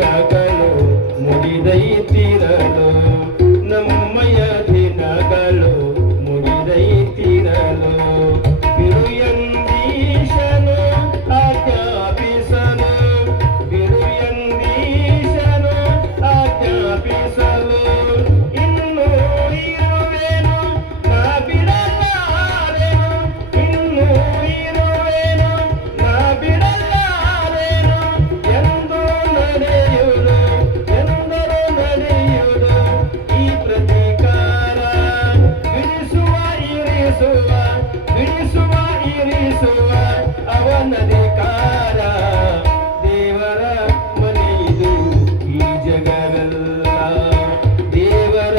ದಿನಗಳು ಮುಗಿದೈತಿರಲು ನಮ್ಮಯ ದಿನಗಳು ಮುಗಿದೈತಿರಲು ಬಿರುಯಂದೀಶನು ಆಜ್ಞಾಪಿಸಲು ಬಿರುಯಂದೀಶನು ಆಜ್ಞಾಪಿಸಲು ಇನ್ನೂ ಇರುವೆನು ನಾ ಬಿಡಲಾರೆನು ಇನ್ನೂ ಇರುವೆನು ನಾ ಬಿಡಲಾರೆನು ಎಂದು ನಡೆಯುವುದು ಎಂದರು ನಡೆಯುವುದು ಈ ಪ್ರತೀಕಾರ ಬಿಡಿಸುವ ಇರಿಸುವ ಅವನಧಿಕಾರ ದೇವರ ಮನೆಯಿದು ಈ ಜಗವೆಲ್ಲ ದೇವರ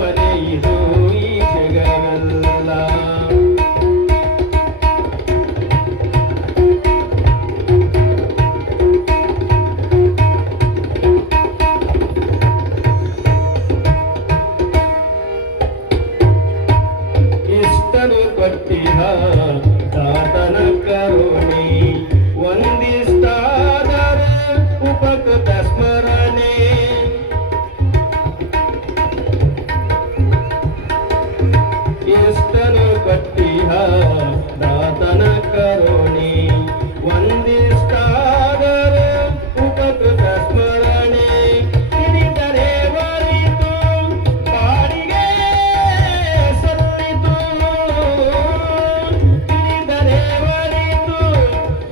ಮನೆಯಿದು ಈ ಜಗವೆಲ್ಲ ಇಷ್ಟನು ಕೊಟ್ಟಿಹ ತಾತನ ಕರುಣೆ ಒಂದಿಷ್ಟಾದರೆ ಉಪಕೃತ ಸ್ಮರಣೆ ಇಷ್ಟನು ಕೊಟ್ಟಿಹ ತಾತನ ಕರುಣೆ ಒಂದಿಷ್ಟಾದರೆ ಉಪಕೃತ ಸ್ಮರಣೆ ತಿಳಿದರೆ ಒಲಿತು ಬಾಡಿಗೆ ಸಲ್ಲಿತು ತಿಳಿದರೆ ಒಲಿತು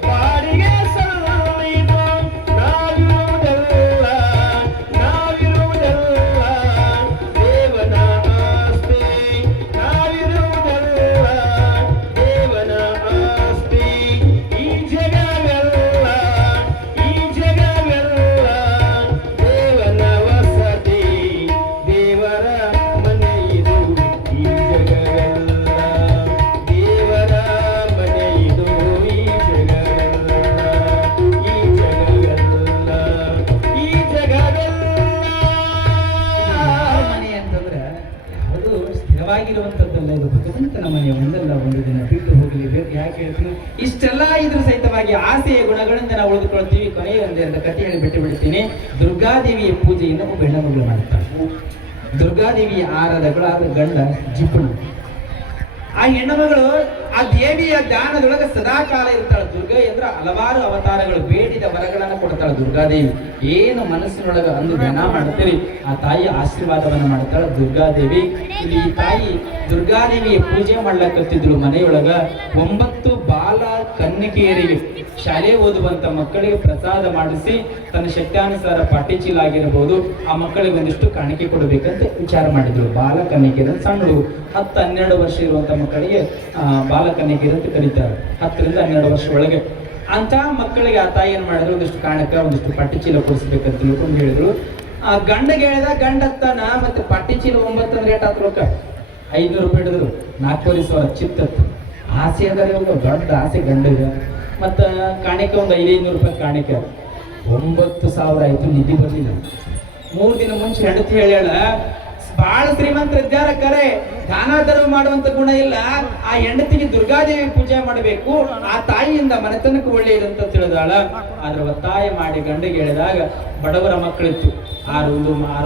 ಬಾಡಿಗೆ ಸಲ್ಲಿತು ನಾವಿರುವುದೆಲ್ಲ ದೇವನ ಆಸ್ತಿ ನಾವಿರುವುದೆಲ್ಲ ದೇವನ ಆಸ್ತಿ ಈ ಜಗವೆಲ್ಲ ದೇವನ ವಸತಿ ದೇವರ ಮನೆಯಿದು ಈ ಜಗವೆಲ್ಲ ದೇವರ ಮನೆಯಿದು ಈ ಜಗವೆಲ್ಲ ಈ ಜಗವೆಲ್ಲ ಮನೆ ಅಂತಂದ್ರೆ ಅದು ಸ್ಥಿರವಾಗಿರುವಂಥದ್ದಲ್ಲ. ಇದು ಭಗವಂತನ ಮನೆ. ಒಂದಲ್ಲ ಒಂದು ದಿನ ಬಿಟ್ಟು ಹೋಗಲೇಬೇಕು. ಯಾಕೆ ಹೇಳ್ತೀನಿ, ಇಷ್ಟೆಲ್ಲ ಇದ್ರ ಸಹಿತವಾಗಿ ಆಸೆಯ ಗುಣಗಳಿಂದ ನಾವು ಉಳಿದುಕೊಳ್ತೀವಿ. ಕೊನೆಯ ಒಂದೆರಡು ಕಥೆ ಹೇಳಿ ಬಿಟ್ಟು ಬಿಡ್ತೀನಿ. ದುರ್ಗಾದೇವಿಯ ಪೂಜೆಯನ್ನು ಒಬ್ಬ ಹೆಣ್ಣು ಮಾಡ್ತಾಳೆ. ದುರ್ಗಾದೇವಿಯ ಆರಾಧಗಳು ಆದ ಗಂಡ ಜಿಪ್ಪಣ. ಆ ಹೆಣ್ಣುಮಗಳು ಆ ದೇವಿಯ ಧ್ಯಾನದೊಳಗೆ ಸದಾಕಾಲ ಇರ್ತಾಳೆ. ದುರ್ಗಾ ಎಂದ್ರ ಹಲವಾರು ಅವತಾರಗಳು, ಬೇಡಿದ ವರಗಳನ್ನು ಕೊಡ್ತಾಳೆ ದುರ್ಗಾದೇವಿ. ಏನು ಮನಸ್ಸಿನೊಳಗೆ ಅಂದು ಧ್ಯಾನ ಮಾಡ್ತೀರಿ ಆ ತಾಯಿಯ ಆಶೀರ್ವಾದವನ್ನು ಮಾಡ್ತಾಳೆ ದುರ್ಗಾದೇವಿ. ಇಲ್ಲಿ ಈ ತಾಯಿ ದುರ್ಗಾದೇವಿಯ ಪೂಜೆ ಮಾಡ್ಲಕತ್ತಿದ್ರು ಮನೆಯೊಳಗ. 9 ಬಾಲ ಕನ್ನಿಕೆಯರಿಗೆ ಶಾಲೆ ಓದುವಂತ ಮಕ್ಕಳಿಗೆ ಪ್ರಸಾದ ಮಾಡಿಸಿ ತನ್ನ ಶಕ್ತ್ಯಾನುಸಾರ ಪಾಟಿಚೀಲ ಆಗಿರಬಹುದು ಆ ಮಕ್ಕಳಿಗೆ ಒಂದಿಷ್ಟು ಕಾಣಿಕೆ ಕೊಡಬೇಕಂತ ವಿಚಾರ ಮಾಡಿದ್ರು. ಬಾಲ ಕನ್ನಿಕೆಯರು ಸಣ್ಣದು 10-12 ವರ್ಷ ಇರುವಂತ ಮಕ್ಕಳಿಗೆ ಬಾಲ ಕನ್ನಿಕೆಯರು ಅಂತ ಕರೀತಾರೆ. 10 ರಿಂದ 12 ವರ್ಷ ಒಳಗೆ ಅಂತ ಮಕ್ಕಳಿಗೆ ಆ ತಾಯಿ ಏನ್ ಮಾಡಿದ್ರು, ಒಂದಿಷ್ಟು ಕಾಣಕ ಒಂದಿಷ್ಟು ಪಟ್ಟಿಚೀಲ ಕೊಡಿಸ್ಬೇಕಂತ ತಿಳ್ಕೊಂಡು ಹೇಳಿದ್ರು. ಆ ಗಂಡಗೆ ಹೇಳಿದ, ಗಂಡ ಹತ್ತಾನ ಮತ್ತೆ ಪಟ್ಟಿಚೀಲ 9 ಅಂದ್ರೆ ರೇಟ್ ಆತ ರೊಕ್ಕ 500 ರೂಪಾಯಿ ಹಿಡಿದ್ರು. 4,000 ಚಿತ್ತತ್ತು ಆಸೆ ಅದಾರೆ. ಒಂದು ದೊಡ್ಡ ಆಸೆ ಗಂಡಗೆ. ಮತ್ತು ಕಾಣಿಕೆ ಒಂದು 500 ರೂಪಾಯಿ ಕಾಣಿಕೆ 9,000 ಆಯ್ತು. ನಿಧಿ ಬರಲಿಲ್ಲ. 3 ದಿನ ಮುಂಚೆ ಹೆಂಡತಿ ಹೇಳ್ಯಾಳ, ಬಹಳ ಶ್ರೀಮಂತರ ಇದ್ದಾರ ಕರೆ, ದಾನ ಧರ್ಮ ಮಾಡುವಂತ ಗುಣ ಇಲ್ಲ. ಆ ಹೆಂಡತಿಗೆ ದುರ್ಗಾದೇವಿ ಪೂಜೆ ಮಾಡಬೇಕು, ಆ ತಾಯಿಯಿಂದ ಮನೆತನಕ್ಕೆ ಒಳ್ಳೆಯದಂತ ತಿಳಿದಾಳ. ಆದ್ರೆ ಒತ್ತಾಯ ಮಾಡಿ ಗಂಡಿಗೆ ಹೇಳಿದಾಗ ಬಡವರ ಮಕ್ಕಳಿತ್ತು. ಆ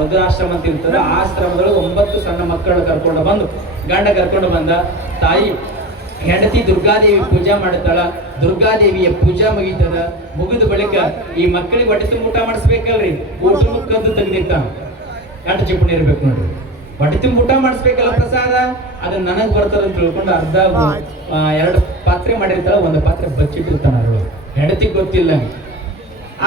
ರುದ್ರಾಶ್ರಮ ಅಂತ ಇರ್ತದೆ, ಆ ಆಶ್ರಮದೊಳಗೆ 9 ಸಣ್ಣ ಮಕ್ಕಳನ್ನ ಕರ್ಕೊಂಡು ಬಂದು ಗಂಡ ಕರ್ಕೊಂಡು ಬಂದ. ತಾಯಿ ಹೆಂಡತಿ ದುರ್ಗಾದೇವಿ ಪೂಜೆ ಮಾಡ್ತಾಳ. ದುರ್ಗಾದೇವಿಯ ಪೂಜಾ ಮುಗಿತದ. ಮುಗಿದ ಬಳಿಕ ಈ ಮಕ್ಕಳಿಗೆ ಹೊಟ್ಟೆ ತುಂಬ ಊಟ ಮಾಡಿಸ್ಬೇಕಲ್ರಿ, ಊಟನು ಕದ್ದು ತೆಗೆದಿರ್ತಾನ. ಗಂಟ ಚಿಪ್ಪಣಿ ಇರ್ಬೇಕು ನೋಡ್ರಿ. ಹೊಟ್ಟೆ ತುಂಬ ಊಟ ಮಾಡಿಸ್ಬೇಕಲ್ಲ ಪ್ರಸಾದ, ಅದನ್ನ ನನಗ್ ಬರ್ತಾರ ಅಂತ ತಿಳ್ಕೊಂಡು ಅರ್ಧ 2 ಪಾತ್ರೆ ಮಾಡಿರ್ತಾಳ, 1 ಪಾತ್ರೆ ಬಚ್ಚಿಟ್ಟಿರ್ತಾನ. ಹೆಂಡತಿಗೆ ಗೊತ್ತಿಲ್ಲ.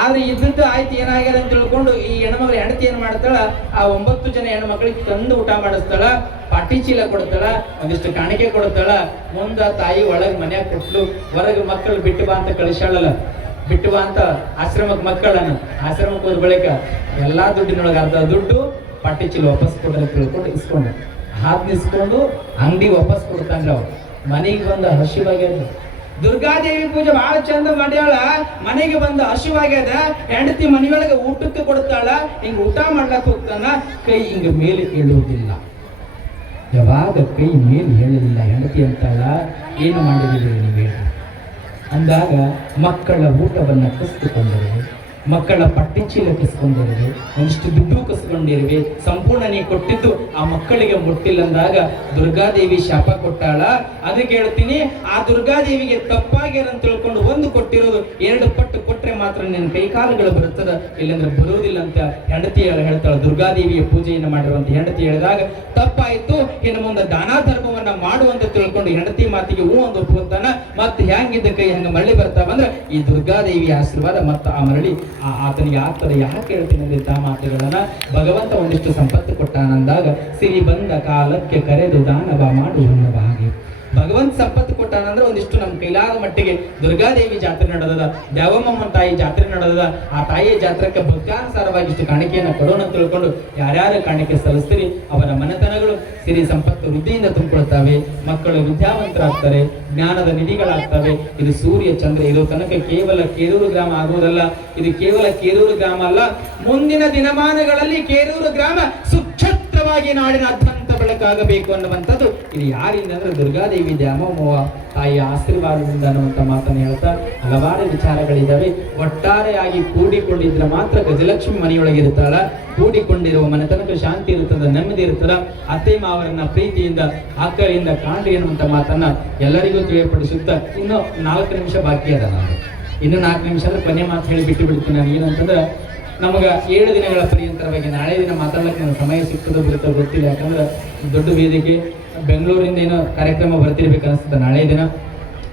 ಆದ್ರೆ ಇದ್ದದ್ದು ಆಯ್ತು, ಏನಾಗ್ಯದ ಅಂತ ತಿಳ್ಕೊಂಡು ಈ ಹೆಣ್ಮಗಳು ಹೆಂಡತಿ ಏನ್ ಮಾಡ್ತಾಳ, ಆ 9 ಜನ ಹೆಣ್ಮಕ್ಳಿಗೆ ತಂದು ಊಟ ಮಾಡಿಸ್ತಾಳ, ಪಾಟಿ ಚೀಲ ಕೊಡ್ತಾಳ, ಒಂದಿಷ್ಟು ಕಾಣಿಕೆ ಕೊಡ್ತಾಳ. ಮುಂದ ತಾಯಿ ಒಳಗ್ ಮನ್ಯಾಗ ಕೊಟ್ಲು, ಹೊರಗೆ ಮಕ್ಕಳು ಬಿಟ್ಟು ಬಾ ಅಂತ ಕಳಿಸಾಳಲ್ಲ. ಬಿಟ್ಟು ಬಾ ಅಂತ ಆಶ್ರಮಕ್ಕೆ ಮಕ್ಕಳನ್ನ ಆಶ್ರಮಕ್ಕೆ ಹೋದ ಬಳಿಕ ಎಲ್ಲಾ ದುಡ್ಡಿನೊಳಗೆ ಅರ್ಧ ದುಡ್ಡು ಪಾಟಿ ಚೀಲ ವಾಪಸ್ ಕೊಡ್ತಾರೆ ತಿಳ್ಕೊಂಡು ಇಸ್ಕೊಂಡು ನಿಸ್ಕೊಂಡು ಅಂಗಡಿ ವಾಪಸ್ ಕೊಡ್ತಾಂದ್ರ. ಅವ್ರು ಮನೆಗೆ ಬಂದ ಹಸಿವಾಗ್ಯದ. ದುರ್ಗಾದೇವಿ ಪೂಜೆ ಬಹಳ ಚಂದ ಮಾಡ್ಯಾಳ. ಮನೆಗೆ ಬಂದ ಹಸಿವಾಗ್ಯದ. ಹೆಂಡತಿ ಮನೆಯೊಳಗೆ ಊಟಕ್ಕೆ ಕೊಡ್ತಾಳ. ಹಿಂಗ ಊಟ ಮಾಡ್ಲಕ್ ಹೋಗ್ತಾನ, ಕೈ ಹಿಂಗ ಮೇಲೆ ಹೇಳುವುದಿಲ್ಲ. ಯಾವಾಗ ಕೈ ಮೇಲೆ ಹೇಳಲಿಲ್ಲ, ಹೆಂಡತಿ ಅಂತಾಳ, ಏನು ಮಾಡಿದಿರಿ ನೀವೇ ಅಂದಾಗ ಮಕ್ಕಳ ಊಟವನ್ನ ಕಸಿದುಕೊಂಡರು. ಮಕ್ಕಳ ಪಟ್ಟಿ ಚೀಲ ಕಸ್ಕೊಂಡಿರುವೆ, ಒಂದಿಷ್ಟು ದುಡ್ಡು ಕಸ್ಕೊಂಡಿರುವೆ, ಸಂಪೂರ್ಣ ನೀ ಕೊಟ್ಟಿದ್ದು ಆ ಮಕ್ಕಳಿಗೆ ಮುಟ್ಟಿಲ್ಲ ಅಂದಾಗ ದುರ್ಗಾದೇವಿ ಶಾಪ ಕೊಟ್ಟಾಳ. ಅದಕ್ಕೆ ಹೇಳ್ತೀನಿ, ಆ ದುರ್ಗಾದೇವಿಗೆ ತಪ್ಪಾಗ್ಯಾರ ಅಂತ ತಿಳ್ಕೊಂಡು ಒಂದು ಕೊಟ್ಟಿರೋದು 2 ಪಟ್ಟು ಕೊಟ್ರೆ ಮಾತ್ರ ನಿನ್ನ ಕೈಕಾಲುಗಳು ಬರುತ್ತದ, ಇಲ್ಲಂದ್ರೆ ಬರುವುದಿಲ್ಲ ಅಂತ ಹೆಂಡತಿ ಹೇಳ್ತಾಳ. ದುರ್ಗಾದೇವಿಯ ಪೂಜೆಯನ್ನು ಮಾಡಿರುವಂತ ಹೆಂಡತಿ ಹೇಳಿದಾಗ ತಪ್ಪಾಯ್ತು, ಇನ್ನು ಮುಂದೆ ದಾನ ಧರ್ಮವನ್ನ ಮಾಡುವಂತ ತಿಳ್ಕೊಂಡು ಹೆಂಡತಿ ಮಾತಿಗೆ ಹೂ ಒಂದು ಒಪ್ಪುತ್ತಾನ. ಮತ್ತೆ ಹೆಂಗಿದ್ದ ಕೈ ಹಂಗ ಮರಳಿ ಬರ್ತಾವಂದ್ರೆ ಈ ದುರ್ಗಾದೇವಿಯ ಆಶೀರ್ವಾದ ಮತ್ತು ಆ ಮರಳಿ ಆತನಿಗೆ ಆಗ್ತದೆ. ಯಾಕೆ ಹೇಳ್ತೀನಿ ಅಂದ್ರೆ ಆ ಮಾತುಗಳನ್ನ ಭಗವಂತ ಒಂದಿಷ್ಟು ಸಂಪತ್ತು ಕೊಟ್ಟಾನಂದಾಗ ಸಿರಿ ಬಂದ ಕಾಲಕ್ಕೆ ಕರೆದು ದಾನವ ಮಾಡುವನ್ನವ ಹಾಗೆ ಭಗವಂತ ಸಂಪತ್ತು ಕೊಟ್ಟಾನಂದ್ರೆ ಒಂದಿಷ್ಟು ನಮ್ಮ ಕೈಲಾದ ಮಟ್ಟಿಗೆ ದುರ್ಗಾದೇವಿ ಜಾತ್ರೆ ನಡೆದದ, ದ್ಯಾವಮ್ಮನ ತಾಯಿ ಜಾತ್ರೆ ನಡೆದದ. ಆ ತಾಯಿಯ ಜಾತ್ರೆಗೆ ಭಕ್ತಾನುಸಾರವಾಗಿ ಇಷ್ಟು ಕಾಣಿಕೆಯನ್ನು ಕೊಡೋಣ ಅಂತ ತಿಳ್ಕೊಂಡು ಯಾರ್ಯಾರು ಕಾಣಿಕೆ ಸಲ್ಲಿಸ್ತೀರಿ ಅವರ ಮನೆತನಗಳು ಸಿರಿ ಸಂಪತ್ತು ವೃದ್ಧಿಯಿಂದ ತುಂಬಿಕೊಳ್ತವೆ, ಮಕ್ಕಳು ವಿದ್ಯಾವಂತರಾಗ್ತಾರೆ, ಜ್ಞಾನದ ನಿಧಿಗಳಾಗ್ತವೆ. ಇದು ಸೂರ್ಯ ಚಂದ್ರ ಇದು ತನಕ ಕೇವಲ ಕೇರೂರು ಗ್ರಾಮ ಆಗುವುದಲ್ಲ, ಇದು ಕೇವಲ ಕೇರೂರು ಗ್ರಾಮ ಅಲ್ಲ, ಮುಂದಿನ ದಿನಮಾನಗಳಲ್ಲಿ ಕೇರೂರು ಗ್ರಾಮ ಸುಕ್ಷತ್ರವಾಗಿ ನಾಡಿನ ಅತ್ಯಂತ ಬೆಳಕಾಗಬೇಕು ಅನ್ನುವಂಥದ್ದು ಇದು ಯಾರಿಂದ ಅಂದ್ರೆ ದುರ್ಗಾದೇವಿ ದ್ಯಾಮವ್ವ ತಾಯಿಯ ಆಶೀರ್ವಾದದಿಂದ ಅನ್ನುವಂಥ ಮಾತನ್ನು ಹೇಳ್ತಾ ಹಲವಾರು ವಿಚಾರಗಳಿದ್ದಾವೆ. ಒಟ್ಟಾರೆಯಾಗಿ ಕೂಡಿಕೊಂಡಿದ್ರೆ ಮಾತ್ರ ಗಜಲಕ್ಷ್ಮಿ ಮನೆಯೊಳಗಿರುತ್ತಾಳ, ಕೂಡಿಕೊಂಡಿರುವ ಮನೆತನಕ ಶಾಂತಿ ಇರುತ್ತದ, ನೆಮ್ಮದಿ ಇರುತ್ತದ. ಅತ್ತೆ ಮಾವರನ್ನ ಪ್ರೀತಿಯಿಂದ ಆಕಳಿಂದ ಕಾಣ್ರಿ ಅನ್ನುವಂಥ ಮಾತನ್ನ ಎಲ್ಲರಿಗೂ ತಿಳಿಯಪಡಿಸುತ್ತಾ ಇನ್ನು 4 ನಿಮಿಷ ಬಾಕಿ ಅದ. ನಾನು ಇನ್ನು 4 ನಿಮಿಷ ಅಂದ್ರೆ ಕೊನೆ ಮಾತು ಹೇಳಿ ಬಿಟ್ಟು ಬಿಡ್ತೀನಿ. ನಾನು ಏನಂತಂದ್ರೆ ನಮಗ 7 ದಿನಗಳ ಪರ್ಯಂತರವಾಗಿ ನಾಳೆ ದಿನ ಮಾತಾಡ್ಲಿಕ್ಕೆ ನನಗೆ ಸಮಯ ಸಿಗ್ತದೋ ಬಿಡುತ್ತೋ ಗೊತ್ತಿಲ್ಲ. ಯಾಕಂದ್ರೆ ದೊಡ್ಡ ವೇದಿಕೆ ಬೆಂಗಳೂರಿಂದ ಏನೋ ಕಾರ್ಯಕ್ರಮ ಬರ್ತಿರ್ಬೇಕು ಅನಿಸ್ತದೆ. ನಾಳೆ ದಿನ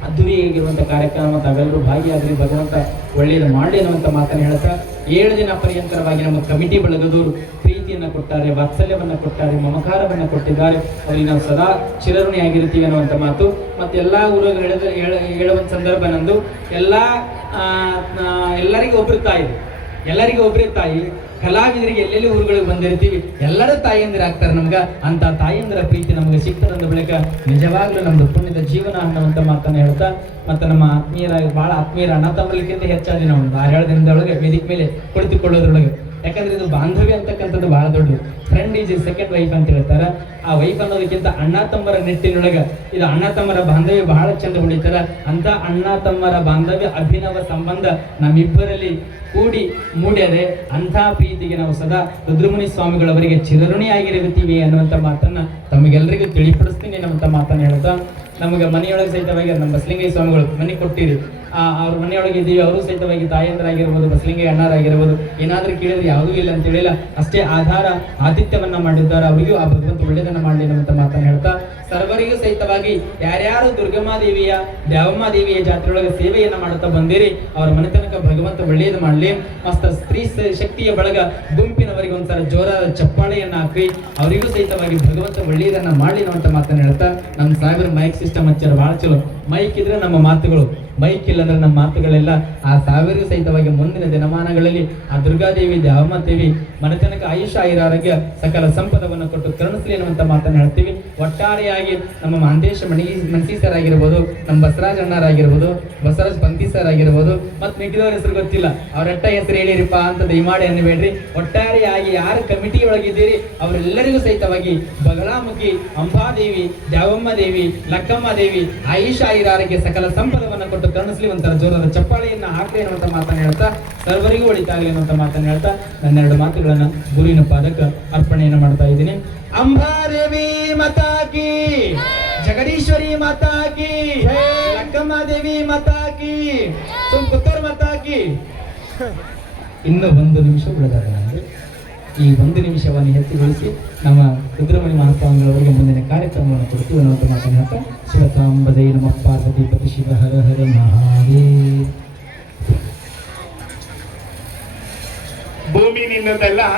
ಅದ್ದೂರಿಯಾಗಿರುವಂಥ ಕಾರ್ಯಕ್ರಮ ತಾವೆಲ್ಲರೂ ಭಾಗಿಯಾದ್ರಿ, ಭಗವಂತ ಒಳ್ಳೆಯದು ಮಾಡಲಿ ಅನ್ನುವಂಥ ಮಾತನ್ನು ಹೇಳ್ತಾ 7 ದಿನ ಪರ್ಯಂತರವಾಗಿ ನಮ್ಮ ಕಮಿಟಿ ಬಳಗದವರು ಪ್ರೀತಿಯನ್ನು ಕೊಟ್ಟಾರೆ, ವಾತ್ಸಲ್ಯವನ್ನು ಕೊಟ್ಟಾರೆ, ಮಮಕಾರವನ್ನು ಕೊಟ್ಟಿದ್ದಾರೆ. ಅವರಿಗೆ ನಾವು ಸದಾ ಚಿರಋಣಿಯಾಗಿರ್ತೀವಿ ಅನ್ನುವಂಥ ಮಾತು. ಮತ್ತು ಎಲ್ಲ ಊರುಗಳು ಹೇಳುವಂಥ ಸಂದರ್ಭ ನಂದು ಎಲ್ಲರಿಗೂ ಒಬ್ಬರು ತಾಯಿ, ಎಲ್ಲರಿಗೂ ಒಬ್ಬರೇ ತಾಯಿ. ಕಲಾವಿದರಿಗೆ ಎಲ್ಲೆಲ್ಲಿ ಊರುಗಳಿಗೆ ಬಂದಿರ್ತೀವಿ ಎಲ್ಲರೂ ತಾಯಿಯಂದಿರಾಗ್ತಾರೆ. ನಮ್ಗೆ ಅಂತ ತಾಯಿಯಂದಿರ ಪ್ರೀತಿ ನಮಗೆ ಸಿಗ್ತದಂದ ಬಳಿಕ ನಿಜವಾಗ್ಲೂ ನಮ್ದು ಪುಣ್ಯದ ಜೀವನ ಅನ್ನುವಂಥ ಮಾತನ್ನು ಹೇಳ್ತಾ ಮತ್ತು ನಮ್ಮ ಭಾಳ ಆತ್ಮೀಯರ ಅಣ್ಣ ತಮ್ಮಲಿಕ್ಕಿಂತ ಹೆಚ್ಚಾಗಿ ನಾವು 6-7 ದಿನದೊಳಗೆ ವೇದಿಕೆ ಮೇಲೆ ಕುಳಿತುಕೊಳ್ಳೋದ್ರೊಳಗೆ. ಯಾಕಂದ್ರೆ ಇದು ಬಾಂಧವ್ಯ ಅಂತಕ್ಕಂಥದ್ದು ಬಹಳ ದೊಡ್ಡ. ಫ್ರೆಂಡ್ ಈಸ್ ಸೆಕೆಂಡ್ ವೈಫ್ ಅಂತ ಹೇಳ್ತಾರೆ. ಆ ವೈಫ್ ಅನ್ನೋದಕ್ಕಿಂತ ಅಣ್ಣ ತಮ್ಮರ ನಿಟ್ಟಿನೊಳಗೆ ಇದು ಅಣ್ಣ ತಮ್ಮರ ಬಾಂಧವ್ಯ ಬಹಳ ಚಂದ ಹೊಡಿತಾರ. ಅಂತ ಅಣ್ಣ ತಮ್ಮರ ಬಾಂಧವ್ಯ ಅಭಿನವ ಸಂಬಂಧ ನಮ್ಮಿಬ್ಬರಲ್ಲಿ ಕೂಡಿ ಮೂಡ್ಯದೆ. ಅಂಥ ಪ್ರೀತಿಗೆ ನಾವು ಸದಾ ರುದ್ರಮುನಿ ಸ್ವಾಮಿಗಳವರಿಗೆ ಚಿರಋಣಿಯಾಗಿರುತ್ತೀವಿ ಅನ್ನುವಂಥ ಮಾತನ್ನ ತಮಗೆಲ್ಲರಿಗೂ ತಿಳಿಪಡಿಸ್ತೀನಿ ಅನ್ನುವಂಥ ಮಾತನ್ನು ಹೇಳ್ತಾ ನಮಗೆ ಮನೆಯೊಳಗೆ ಸಹಿತವಾಗಿ ನಮ್ಮ ಬಸಲಿಂಗಯ್ಯ ಸ್ವಾಮಿಗಳು ಮನೆ ಕೊಟ್ಟಿರಿ, ಅವ್ರ ಮನೆಯೊಳಗೆ ಇದ್ದೀವಿ. ಅವರು ಸಹಿತವಾಗಿ ತಾಯಂದ್ರಾಗಿರ್ಬೋದು, ಬಸಲಿಂಗಯ್ಯ ಅಣ್ಣರಾಗಿರ್ಬೋದು, ಏನಾದ್ರೂ ಕೇಳಿದ್ರೆ ಯಾವುದೂ ಇಲ್ಲ ಅಂತ ಹೇಳಿಲ್ಲ, ಅಷ್ಟೇ ಆಧಾರ ಆತಿಥ್ಯವನ್ನ ಮಾಡಿದ್ದಾರೆ. ಅವರಿಗೂ ಆ ಭಗವಂತ ಒಳ್ಳೆಯದನ್ನ ಮಾಡಲಿ ಅನ್ನುವಂಥ ಮಾತನ್ನು ಹೇಳ್ತಾ ಸರ್ವರಿಗೂ ಸಹಿತವಾಗಿ ಯಾರ್ಯಾರು ದುರ್ಗಮಾದೇವಿಯ ದ್ಯಾವಮ್ಮಾದೇವಿಯ ಜಾತ್ರೆಯೊಳಗೆ ಸೇವೆಯನ್ನ ಮಾಡುತ್ತಾ ಬಂದಿರಿ ಅವರ ಮನೆತನಕ ಭಗವಂತ ಒಳ್ಳೆಯದು ಮಾಡಲಿ. ಮಸ್ತ ಸ್ತ್ರೀ ಶಕ್ತಿಯ ಬಳಗ ಗುಂಪಿನವರಿಗೆ ಒಂದ್ಸಲ ಜೋರಾದ ಚಪ್ಪಾಳೆಯನ್ನ ಹಾಕಿ ಅವರಿಗೂ ಸಹಿತವಾಗಿ ಭಗವಂತ ಒಳ್ಳೆಯದನ್ನ ಮಾಡಲಿ ಅನ್ನುವಂಥ ಮಾತನ್ನು ಹೇಳ್ತಾ ನಮ್ಮ ಸಾಹೇಬರ ಮೈಕ್ ಸಿಸ್ಟಮ್ ಹಚ್ಚಾರ ಭಾಳ ಚಲೋ. ಮೈಕ್ ಇದ್ರೆ ನಮ್ಮ ಮಾತುಗಳು, ಮೈಕ್ ಇಲ್ಲ ಅಂದ್ರೆ ನಮ್ಮ ಮಾತುಗಳೆಲ್ಲ. ಆ ಸಾವಿರಿಗೂ ಸಹಿತವಾಗಿ ಮುಂದಿನ ದಿನಮಾನಗಳಲ್ಲಿ ಆ ದುರ್ಗಾದೇವಿ ದ್ಯಾವಮ್ಮದೇವಿ ಮನೆತನಕ ಆಯುಷ ಆರೋಗ್ಯ ಸಕಲ ಸಂಪದವನ್ನು ಕೊಟ್ಟು ಕರುಣಿಸಲಿ ಅನ್ನುವಂಥ ಮಾತನ್ನು ಹೇಳ್ತೀವಿ. ಒಟ್ಟಾರೆಯಾಗಿ ನಮ್ಮ ಮಹಂತೇಶ ಮಣಸಿ ಸರ್ ಆಗಿರ್ಬೋದು, ನಮ್ಮ ಬಸವರಾಜ್ ಅಣ್ಣರಾಗಿರ್ಬೋದು, ಬಸವರಾಜ್ ಪಂಕ್ತಿ ಸರ್ ಆಗಿರ್ಬೋದು, ಮತ್ತು ಮಿಕ್ಕಿದವ್ರ ಹೆಸರು ಗೊತ್ತಿಲ್ಲ, ಅವರಟ್ಟ ಹೆಸರು ಹೇಳಿರಿಪ್ಪ ಅಂತ ದಯಮಾಡಿ ಅನ್ನಬೇಡ್ರಿ. ಒಟ್ಟಾರೆಯಾಗಿ ಯಾರು ಕಮಿಟಿ ಒಳಗಿದ್ದೀರಿ ಅವರೆಲ್ಲರಿಗೂ ಸಹಿತವಾಗಿ ಬಗಳಾಮುಖಿ ಅಂಬಾದೇವಿ, ದ್ಯಾವಮ್ಮ ದೇವಿ, ಲಕ್ಕಮ್ಮ ದೇವಿ, ಆಯುಷ ಆರೋಗ್ಯ ಸಕಲ ಸಂಪದವನ್ನು ಕೊಟ್ಟು ಕರುಣಿಸಲಿ ಒಂಥರ ಜೋರಾದ ಚಪ್ಪಾಳೆಯನ್ನ ಹಾಕಲಿ ಅನ್ನುವಂಥ ಮಾತನ್ನು ಹೇಳ್ತಾ ಸರ್ವರಿಗೂ ಒಳಿತಾಗಲಿ ಅನ್ನುವಂಥ ಮಾತನ್ನು ಹೇಳ್ತಾ ನನ್ನ 2 ಮಾತುಗಳನ್ನ ಗುರುವಿನ ಪಾದಕ್ಕೆ ಅರ್ಪಣೆಯನ್ನು ಮಾಡ್ತಾ ಇದ್ದೀನಿ. ಅಂಬಾದೇವಿ ಮಾತಾ ಕಿ, ಜಗದೀಶ್ವರಿ ಮಾತಾ ಕಿ, ಲಕ್ಕಮ್ಮ ದೇವಿ ಮಾತಾ ಕಿ, ಸುಂಕುತ್ತೂರ್ ಮಾತಾ ಕಿ. ಇನ್ನು 1 ನಿಮಿಷ ಬಿಡದಾರೆ. ಈ 1 ನಿಮಿಷವನ್ನು ಹೆಚ್ಚುಗೊಳಿಸಿ ನಮ್ಮ ರುದ್ರಮುನಿ ಮಹಾಸ್ವಾಮಿಗಳವರಿಗೆ ಮುಂದಿನ ಕಾರ್ಯಕ್ರಮವನ್ನು ಕೊಡ್ತೀವಿ ಅನ್ನುವಂಥ ಮಾತನ್ನು ಹೇಳ್ತಾ ಶಿವಸಾಂಬದೇ ನಮಃ ಪಾರ್ವತೀಪತಿ ಶಿವ ಹರ ಹರ ಮಹಾದೇವ. ಭೂಮಿ ನಿನ್ನದಲ್ಲ.